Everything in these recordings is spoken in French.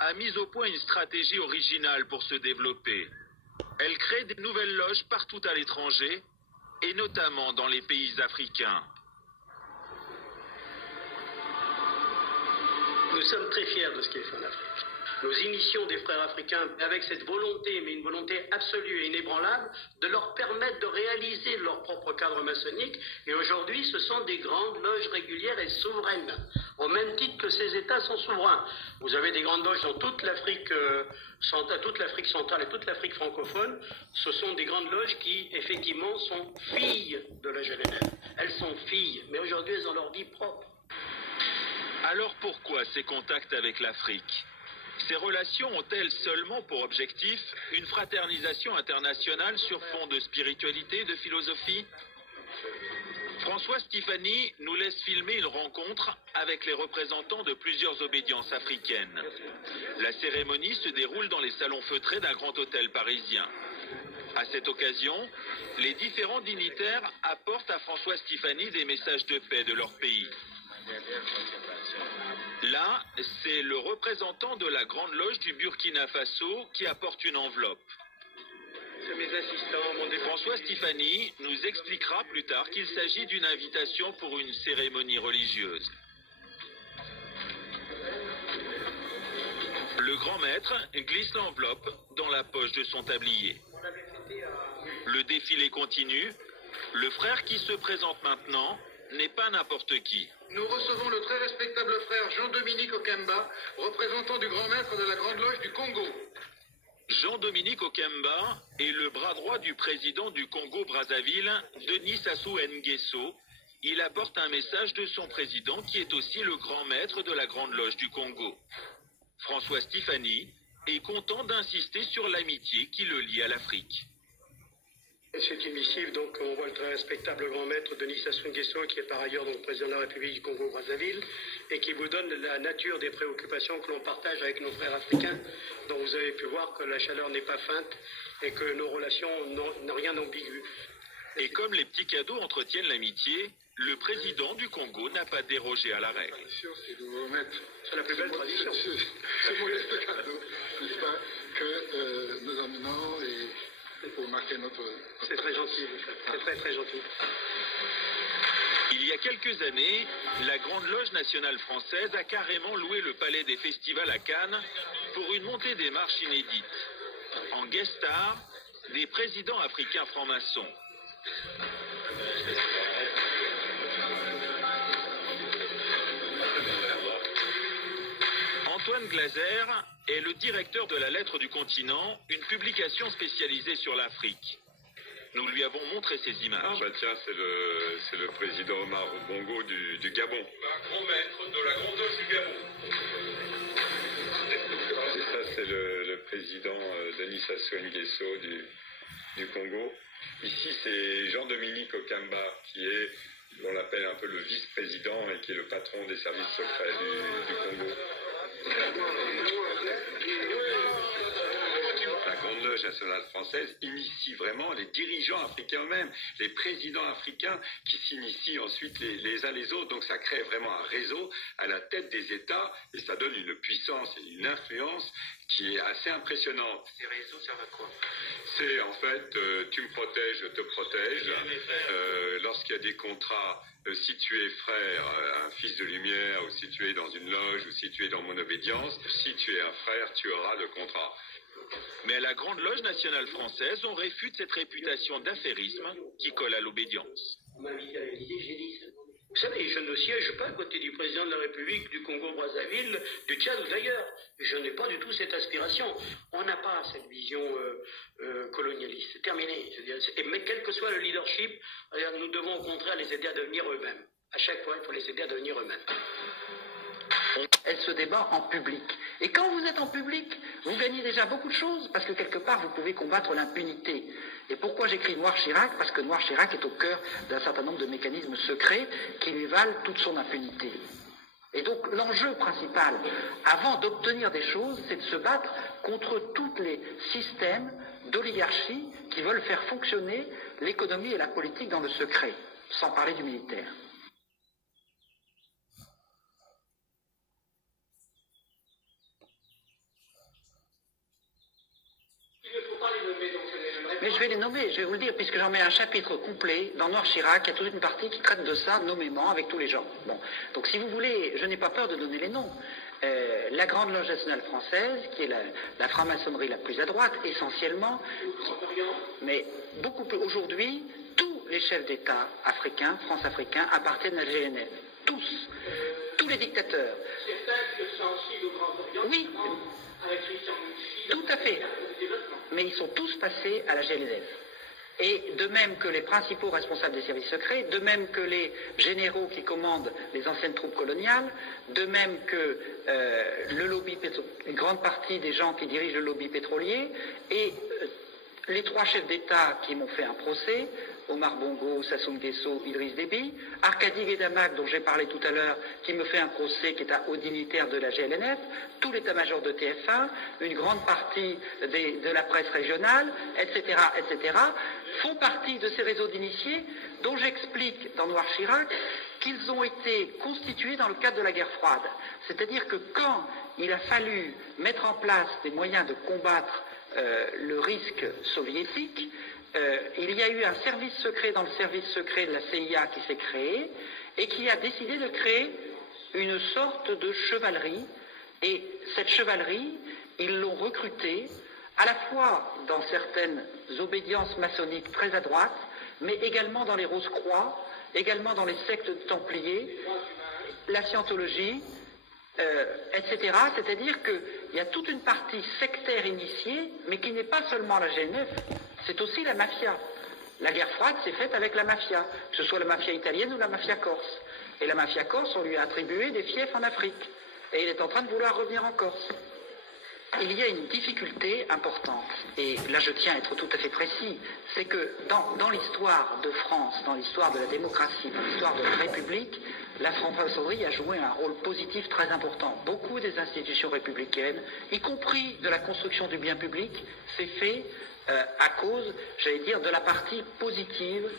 a mis au point une stratégie originale pour se développer. Elle crée des nouvelles loges partout à l'étranger, et notamment dans les pays africains. Nous sommes très fiers de ce qui est fait en Afrique. Nous initions des frères africains avec cette volonté, mais une volonté absolue et inébranlable, de leur permettre de réaliser leur propre cadre maçonnique. Et aujourd'hui, ce sont des grandes loges régulières et souveraines, au même titre que ces États sont souverains. Vous avez des grandes loges dans toute l'Afrique centrale et toute l'Afrique francophone. Ce sont des grandes loges qui, effectivement, sont filles de la GLNF. Elles sont filles, mais aujourd'hui, elles ont leur vie propre. Alors pourquoi ces contacts avec l'Afrique ? Ces relations ont-elles seulement pour objectif une fraternisation internationale sur fond de spiritualité et de philosophie ? François Stéphanie nous laisse filmer une rencontre avec les représentants de plusieurs obédiences africaines. La cérémonie se déroule dans les salons feutrés d'un grand hôtel parisien. À cette occasion, les différents dignitaires apportent à François Stéphanie des messages de paix de leur pays. Là, c'est le représentant de la Grande Loge du Burkina Faso qui apporte une enveloppe. C'est mes assistants, François Stéphanie nous expliquera plus tard qu'il s'agit d'une invitation pour une cérémonie religieuse. Le grand maître glisse l'enveloppe dans la poche de son tablier. Le défilé continue. Le frère qui se présente maintenant n'est pas n'importe qui. Nous recevons le très respectable frère Jean-Dominique Okemba, représentant du grand maître de la Grande Loge du Congo. Jean-Dominique Okemba est le bras droit du président du Congo-Brazzaville, Denis Sassou Nguesso. Il apporte un message de son président qui est aussi le grand maître de la Grande Loge du Congo. François Stéphanie est content d'insister sur l'amitié qui le lie à l'Afrique. C'est une missive, donc on voit le très respectable grand maître Denis Sassou Nguesso, qui est par ailleurs donc président de la République du Congo-Brazzaville, et qui vous donne la nature des préoccupations que l'on partage avec nos frères africains. Donc vous avez pu voir que la chaleur n'est pas feinte et que nos relations n'ont rien d'ambigu. Et comme les petits cadeaux entretiennent l'amitié, le président du Congo n'a pas dérogé à la règle. C'est la plus belle tradition. C'est mon cadeau, n'est-ce pas, que nous emmenons pour marquer notre... C'est très gentil, c'est très très gentil. Il y a quelques années, la Grande Loge nationale française a carrément loué le palais des festivals à Cannes pour une montée des marches inédite. En guest star, des présidents africains francs-maçons. Antoine Glaser est le directeur de la Lettre du Continent, une publication spécialisée sur l'Afrique. Nous lui avons montré ces images. Ah bah tiens, c'est le président Omar Bongo du Gabon. Un grand maître de la Grande Loge du Gabon. Et ça, c'est le président Denis Sassou Nguesso du Congo. Ici, c'est Jean-Dominique Okemba, qui est, on l'appelle un peu le vice-président et qui est le patron des services secrets du Congo. La Grande Loge nationale française initie vraiment les dirigeants africains eux-mêmes, les présidents africains qui s'initient ensuite les uns les autres. Donc ça crée vraiment un réseau à la tête des États et ça donne une puissance et une influence qui est assez impressionnante. Ces réseaux servent à quoi? C'est en fait, tu me protèges, je te protège. Lorsqu'il y a des contrats, si tu es frère, un fils de lumière, ou si tu es dans une loge, ou si tu es dans mon obédience, si tu es un frère, tu auras le contrat. Mais à la Grande Loge nationale française, on réfute cette réputation d'affairisme qui colle à l'obédience. On m'a invité à l'Élysée, j'ai dit, vous savez, je ne siège pas à côté du président de la République du Congo-Brazzaville, du Tchad ou d'ailleurs. Je n'ai pas du tout cette aspiration. On n'a pas cette vision colonialiste. C'est terminé. Mais quel que soit le leadership, nous devons au contraire les aider à devenir eux-mêmes. À chaque fois, il faut les aider à devenir eux-mêmes. Elle se débat en public. Et quand vous êtes en public, vous gagnez déjà beaucoup de choses, parce que quelque part, vous pouvez combattre l'impunité. Et pourquoi j'écris Noir Chirac? Parce que Noir Chirac est au cœur d'un certain nombre de mécanismes secrets qui lui valent toute son impunité. Et donc, l'enjeu principal, avant d'obtenir des choses, c'est de se battre contre tous les systèmes d'oligarchie qui veulent faire fonctionner l'économie et la politique dans le secret, sans parler du militaire. Mais je vais les nommer, je vais vous le dire, puisque j'en mets un chapitre complet dans Noir Chirac, il y a toute une partie qui traite de ça nommément avec tous les gens. Bon. Donc si vous voulez, je n'ai pas peur de donner les noms. La Grande Loge nationale française, qui est la franc-maçonnerie la plus à droite, essentiellement, mais beaucoup plus aujourd'hui, tous les chefs d'État africains, france-africains, appartiennent à la GNF. Tous. Tous les dictateurs. Oui. Tout à fait. Mais ils sont tous passés à la GNF. Et de même que les principaux responsables des services secrets, de même que les généraux qui commandent les anciennes troupes coloniales, de même que le lobby une grande partie des gens qui dirigent le lobby pétrolier, et les trois chefs d'État qui m'ont fait un procès, Omar Bongo, Sassou Nguesso, Idriss Déby, Arkady Guédamac, dont j'ai parlé tout à l'heure, qui me fait un procès, qui est un haut dignitaire de la GLNF, tout l'état-major de TF1, une grande partie de la presse régionale, etc., etc., font partie de ces réseaux d'initiés dont j'explique dans Noir Chirac qu'ils ont été constitués dans le cadre de la guerre froide. C'est-à-dire que quand il a fallu mettre en place des moyens de combattre le risque soviétique, il y a eu un service secret dans le service secret de la CIA qui s'est créé et qui a décidé de créer une sorte de chevalerie. Et cette chevalerie, ils l'ont recrutée à la fois dans certaines obédiences maçonniques très à droite, mais également dans les Rose-Croix, également dans les sectes de Templiers, la scientologie, etc. C'est-à-dire qu'il y a toute une partie sectaire initiée, mais qui n'est pas seulement la GNF, c'est aussi la mafia. La guerre froide s'est faite avec la mafia, que ce soit la mafia italienne ou la mafia corse. Et la mafia corse, on lui a attribué des fiefs en Afrique. Et il est en train de vouloir revenir en Corse. Il y a une difficulté importante, et là je tiens à être tout à fait précis, c'est que dans l'histoire de France, dans l'histoire de la démocratie, dans l'histoire de la République, la franc-maçonnerie a joué un rôle positif très important. Beaucoup des institutions républicaines, y compris de la construction du bien public, c'est fait à cause, j'allais dire, de la partie positive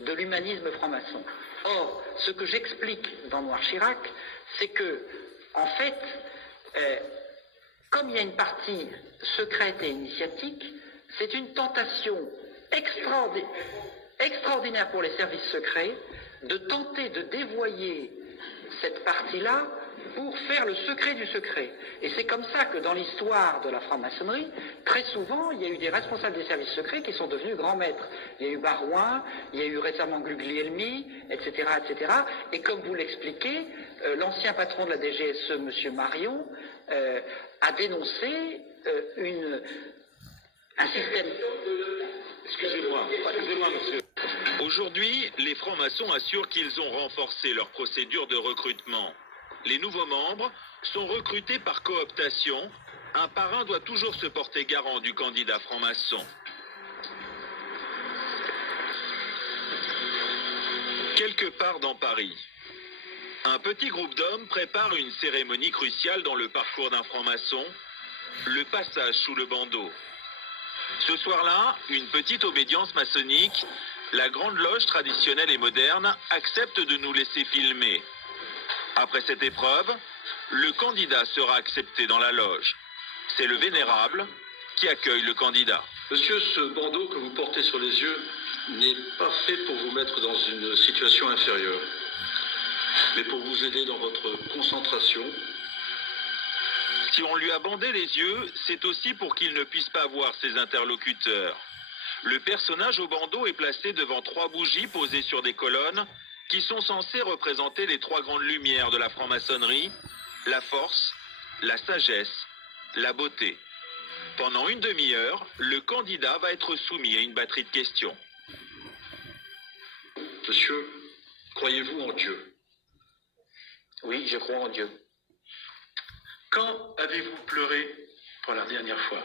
de l'humanisme franc-maçon. Or, ce que j'explique dans Noir Chirac, c'est que, en fait, comme il y a une partie secrète et initiatique, c'est une tentation extraordinaire pour les services secrets de tenter de dévoyer cette partie-là pour faire le secret du secret. Et c'est comme ça que dans l'histoire de la franc-maçonnerie, très souvent, il y a eu des responsables des services secrets qui sont devenus grands maîtres. Il y a eu Barouin, il y a eu récemment Guglielmi, etc., etc. Et comme vous l'expliquez, l'ancien patron de la DGSE, M. Marion, a dénoncé un système... Excusez-moi, monsieur. Aujourd'hui, les francs-maçons assurent qu'ils ont renforcé leur procédure de recrutement. Les nouveaux membres sont recrutés par cooptation. Un parrain doit toujours se porter garant du candidat franc-maçon. Quelque part dans Paris, un petit groupe d'hommes prépare une cérémonie cruciale dans le parcours d'un franc-maçon, le passage sous le bandeau. Ce soir-là, une petite obédience maçonnique, la Grande Loge traditionnelle et moderne, accepte de nous laisser filmer. Après cette épreuve, le candidat sera accepté dans la loge. C'est le vénérable qui accueille le candidat. Monsieur, ce bandeau que vous portez sur les yeux n'est pas fait pour vous mettre dans une situation inférieure, mais pour vous aider dans votre concentration. Si on lui a bandé les yeux, c'est aussi pour qu'il ne puisse pas voir ses interlocuteurs. Le personnage au bandeau est placé devant 3 bougies posées sur des colonnes qui sont censées représenter les 3 grandes lumières de la franc-maçonnerie, la force, la sagesse, la beauté. Pendant une demi-heure, le candidat va être soumis à une batterie de questions. Monsieur, croyez-vous en Dieu? Oui, je crois en Dieu. Quand avez-vous pleuré pour la dernière fois?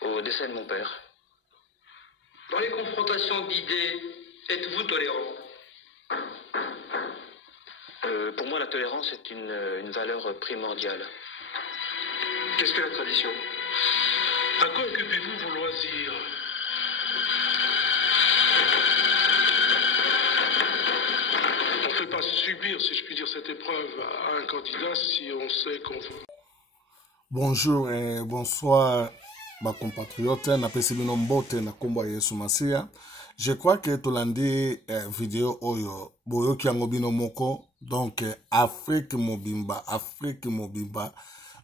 Au décès de mon père. Dans les confrontations d'idées, êtes-vous tolérant? Pour moi, la tolérance est une valeur primordiale. Qu'est-ce que la tradition? À quoi occupez-vous vos loisirs? On ne fait pas subir, si je puis dire, cette épreuve à un candidat si on sait qu'on veut. Bonjour et bonsoir ba compatriote na pesi bino mbote na kombo ya Yesu Masia. Je crois que tolandi vidéo oyo boyoki yango bino moko. Donc Afrique mobimba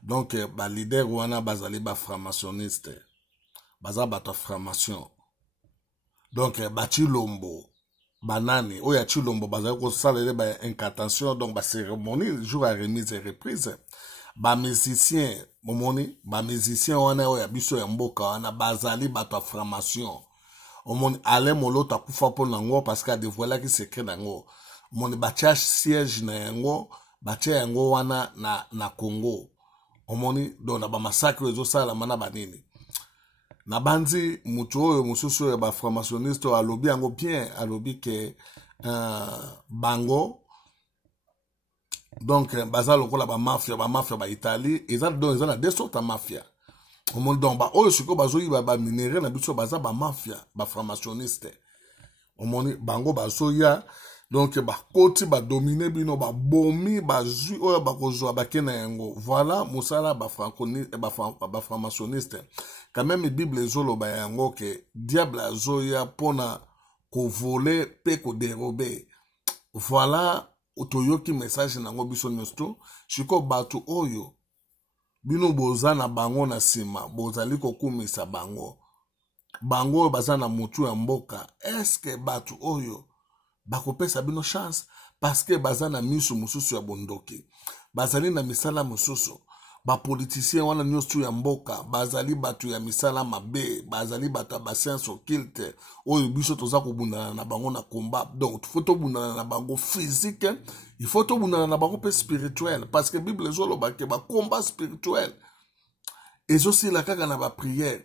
donc ba leader wana bazali ba franc-maçonniste. Baza bato franc-maçon. Donc ba Chilombo banani oya Chilombo bazali ko salele ba incantation donc ba cérémonie jour à remise et reprise. Ba musicien momoni ba musicien wana oya biso ya mboka wana bazali bato franc-maçon. Omoni ale molota kufa po nango parce que a dévoilé ki secret nango. Omoni batia siège na yango, batia yango wana na Congo. Omoni do na ba massacre ezo sala mana banini. Na banzi mutu oyo mususu ya ba franc-maçonniste alobi yango bien, alobi ke bango donc baza lokola ba mafia ba Italie, eza donc eza na deux sortes de mafia. Au monde donc ba oyo siko bazoyi ba minéraux na biso baza ba mafia ba franc-maçonniste. Au monde bango bazoya donc ba koti ba dominer bino ba bomi ba zui oyo ba kozwa ba kena yango. Voilà musala ba franc-maçonniste. Quand même Bible ezolo ba yango ke diable azoya pona ko voler pe ko dérober. Voilà otoyoki message nango biso nyosto siko batu oyo bino boza na bango na sima bozali kokumisa bango bango baza na mutu ya mboka. Est-ce que batu oyo bakopesa bino chance parce que baza na misu mususu ya bondoki bazali na misala mususu ba politicien wana nyostu ya mboka bazali batu ya misala mabe bazali batu ba science occulte oyo biso toza kobundana na bango na combat. Donc faut to bundana na bango physique, il faut to bundana na bango pe spirituel parce que Bible ezolo ba ke ba combat spirituel ezo si la kaka na ba prière.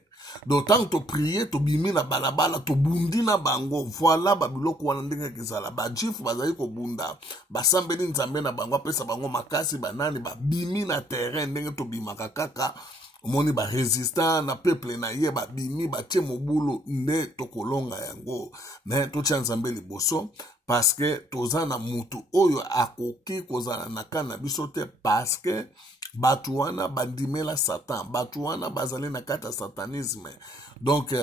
Donc tant to prier to bimi na balabala to bundi na bango. Voilà babiloko wana ndenge kizala ba jifu bazali ko bunda basambeli nzambe na bango apesa bango makasi banani ba bimi na terrain ndenge to bimaka kaka omoni ba resistant na peuple na ye ba bimi ba tie mobulu nde to kolonga yango mais to tia nzambe liboso parce que toza na mutu oyo akoki kozala na kana biso te parce que batu wana bandimela Satan, batu wana bazali na kata satanisme. Donc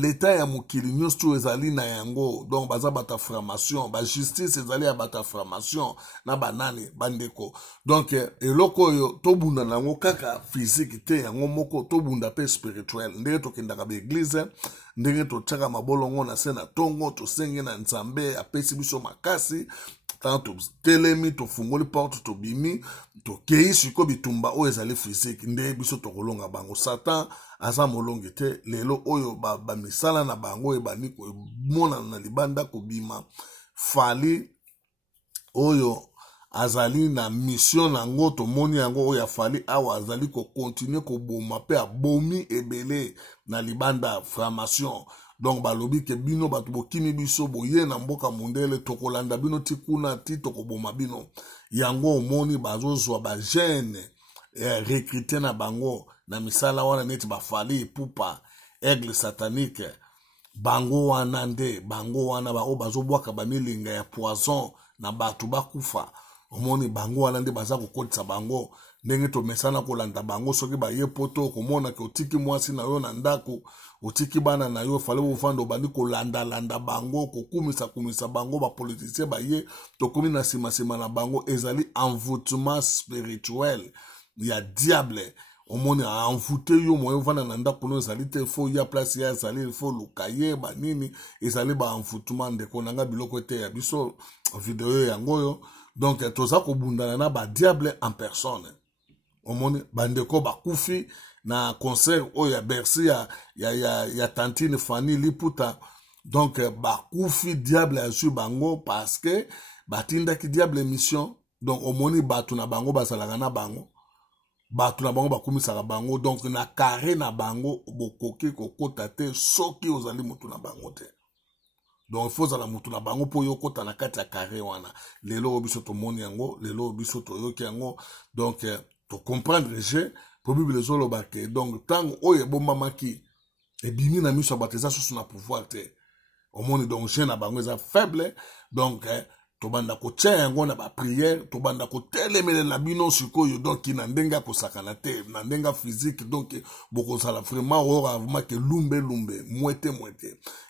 l'état ya mukili nyonso ezali na yango. Donc baza bata formation, ba justice ezali ya bata formation na banani bandeko. Donc eloko yo to bunda nango kaka physique te yango moko to bunda pe spirituel. Ndenge to kendaka ba église, ndenge to tsaka mabolongo na se na tongo to senge na nzambe apesi biso makasi. Tanto telemi to fungoli porte to bimi to kei siko bitumba o ezali physique nde biso to kolonga bango. Satan aza molongi te lelo oyo ba misala na bango e baniko mona na libanda ko bima fali oyo azali na mission nango to moni yango oyo fali awa azali ko continuer ko boma pe abomi ebele na libanda formation. Donc balobi ke bino batu bokimi biso boye na mboka mundele tokolanda bino tikuna ti tokoboma bino yango omoni bazozwa ba jeune recruter na bango na misala wana neti bafali pupa aigle satanique bango wana nde bango wana ba o bazobwaka ba milinga ya poison na batu bakufa omoni bango wana nde baza kokotisa bango ndenge to mesana kolanda bango soki ba ye poto komona ke otiki mwasi na yo na ndako otiki bana na yo fale bofando bandi kolanda bango kokumisa bango ba politicien ba ye to komi na sima na bango ezali envoûtement spirituel ya diable omoni a envoûté yo moyo vana na ndako no ezali te fo ya place ya ezali fo lukaye ba nini ezali ba envoûtement de konanga biloko te ya biso video yango yo. Donc toza ko bundana na ba diable en personne. Omoni bandeko bakufi na concert oyo ya Bercy ya Tantine Fanny Liputa. Donc bakufi diable azu bango parce que batinda ki diable émission. Donc omoni batu na bango basalaka na bango batu na bango bakumisaka bango. Donc na carré na bango bokoki kokota te soki ozali mutu na bango te. Donc il faut zala mutu na bango po yo kota na kati ya carré wana. Lelo obiso to moni yango, lelo obiso to yoki yango. Donc to comprendre je pour Bible zolo bake. Donc tango oye bomba maki e bimi na miso bateza sous na pouvoir te. Omoni donc je na bango eza faible. Donc tobanda kotia yango na ba prière tobanda kotelemela na bino sikoyo donc na ndenga kosakana te na ndenga physique donc bokozala vraiment ora vraiment ke lumbe mwete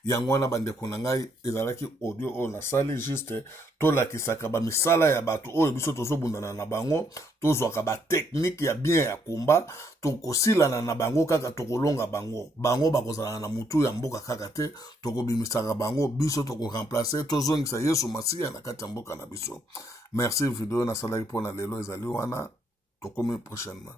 yango na bande ko na ngai ezalaki audio o na sali juste tolakisaka ba misala ya bato oyo biso tozobundana na bango tozwaka ba technique ya bien ya komba tokosilana na bango kaka tokolonga bango bakozala na mutu ya mboka kaka te tokobimisaka bango biso tokoremplacer tozongisa Yesu Masiya na kati ya mboka na biso. Merci video na salaki pona lelo ezali wana tokomi prochainement.